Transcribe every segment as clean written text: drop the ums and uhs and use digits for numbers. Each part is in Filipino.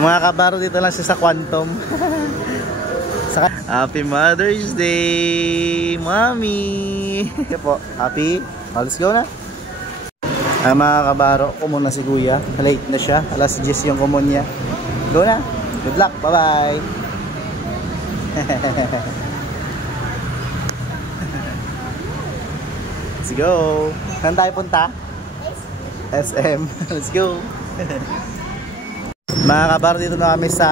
Mga kabaro, dito lang siya sa Quantum. Happy Mother's Day, Mommy! Okay po, happy? Let's go na. Mga kabaro, kumun na si Kuya. Late na siya, alas 10 yung kumun niya. Go na, good luck, bye bye. Let's go. Saan tayo punta? SM. Let's go. Mga kabaro, dito na kami sa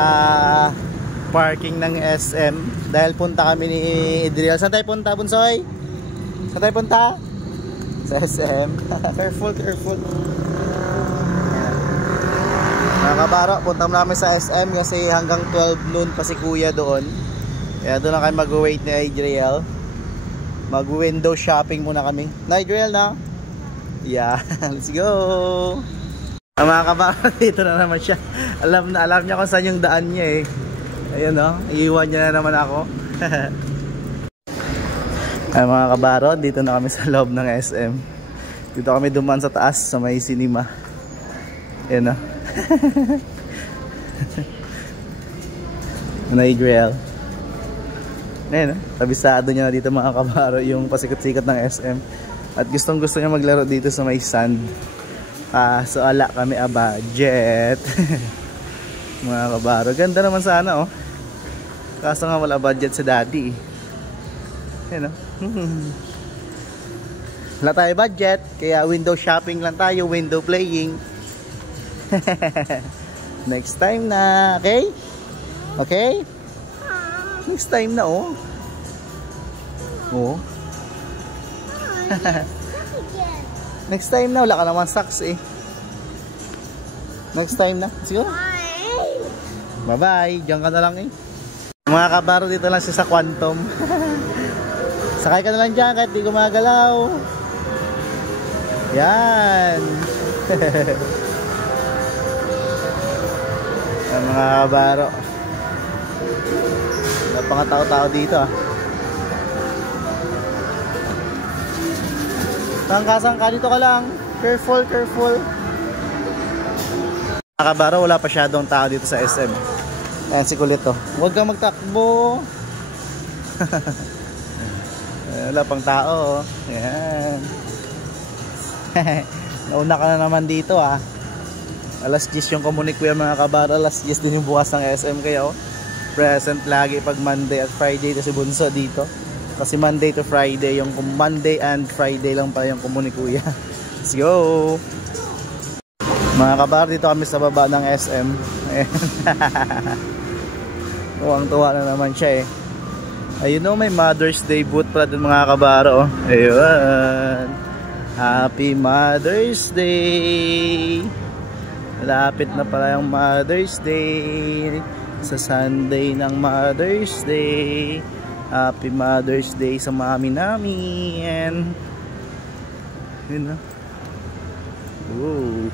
parking ng SM dahil punta kami ni Idriel. Saan tayo punta, Bunsoy? Saan tayo punta? Sa SM. Careful, careful. Mga kabaro, punta na kami sa SM kasi hanggang 12 noon pa si Kuya doon. Kaya doon na kami mag-wait ni Idriel. Mag-window shopping muna kami. Na Idriel na? Yeah, let's go. Mga kabaro, dito na naman siya. Alam niya kung saan yung daan niya eh. Ayun o, iiwan niya na naman ako. Ay mga kabaro, dito na kami sa loob ng SM. Dito kami dumaan sa taas sa may cinema. Ayun o. Nanay Grill. Ayun o, kabisado niya dito mga kabaro yung pasikot-sikot ng SM. At gustong gusto niya maglaro dito sa may sand. So ala kami budget. Mga kabaro, ganda naman sana oh. Kaso nga wala budget sa daddy. Ayun oh. Wala tayo budget, kaya window shopping lang tayo, window playing. Next time na, okay? Okay? Next time na oh. Oh. Next time na, wala ka naman socks eh. Next time na, siguro. Bye bye, diyan ka na lang eh. Mga kabaro, dito lang siya sa Quantum. Sakay ka na lang dyan kahit di gumagalaw. Yan. Mga kabaro, napakatao-tao dito ah. Sangka-sangka, dito ka lang. Careful, careful. Mga kabaro, wala pa masyadong tao dito sa SM. Ayan si Kulit oh. Huwag kang magtakbo. Wala pang tao oh. Ayan. Nauna ka na naman dito ah. Alas 10 yung komunik ko yan mga kabaro. Alas 10 din yung bukas ng SM kaya oh. Present lagi pag Monday at Friday to si Bunso dito. Kasi Monday to Friday, yung Monday and Friday lang pa yung komunik kuya. Let's go. Mga kabar, dito kami sa baba ng SM. Tuwang-tuwa na naman siya eh. Ayun o, may Mother's Day booth pala dun mga kabaro. Ayun. Happy Mother's Day. Malapit na pala yung Mother's Day. Sa Sunday ng Mother's Day. Happy Mother's Day sa mami namin. Yun na. Woo.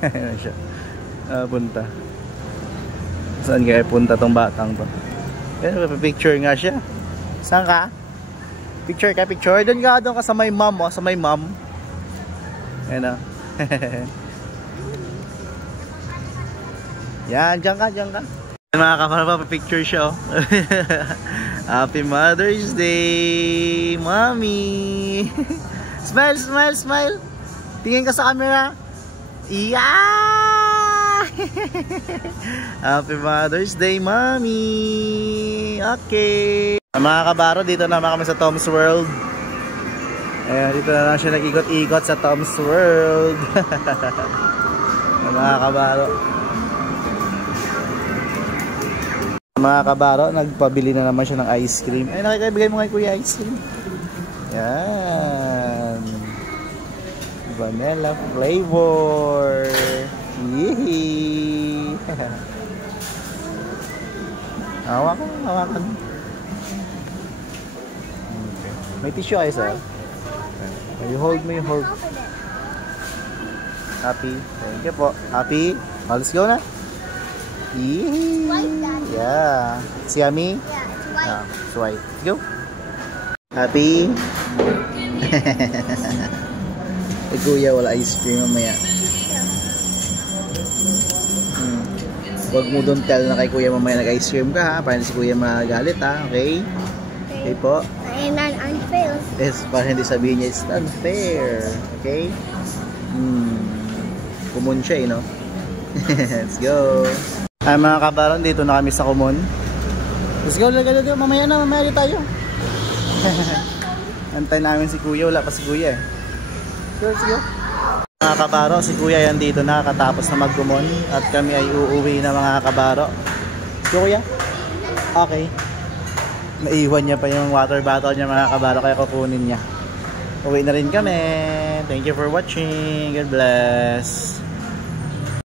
Ano siya? Punta. Saan kaya punta tong batang to? Picture nga siya. Saan ka? Picture ka, picture. Doon ka sa may mom, oh, sa may mom. Ayan na. Yan, dyan ka, dyan ka. Mga kapara, picture siya oh. Happy Mother's Day, Mommy. Smile, smile, smile. Tingin ka sa camera. Yeah. Happy Mother's Day, Mommy. Okay. Mga kabaro, dito naman kami sa Tom's World. Ayan, dito na lang siya nag-ikot-ikot sa Tom's World. Mga kabaro. Mga kabaro, nagpabili na naman siya ng ice cream. Ay, nakikibigay mo kay kuya ice cream. Yan. Vanilla flavor. Yee. Hawakan, hawakan. Okay. May tissue kayo, sir? You hold me, hold. Happy. Thank you po. Happy. Let's go na. Yeah. See yummy? Yeah, it's white. Go. Happy. Kuya, wala ice cream mamaya. Huwag mo doon tell na kay kuya mamaya nag-ice cream ka ha, para hindi si kuya magalit ha, okay? Okay po? And unfair. Yes, para hindi sabihin niya, it's unfair. Okay? Kumon siya no? Let's go! Ay mga kabaron, dito na kami sa Kumon. Let's go, mamaya ulit tayo. Antay namin si kuya, wala pa si kuya eh. Let's go! Mga kabaro, si kuya yan dito na katapos na magkumon at kami ay uuwi na mga kabaro. So kuya? Okay. Naiwan niya pa yung water bottle niya mga kabaro kaya kukunin niya. Uwi na rin kami. Thank you for watching. God bless.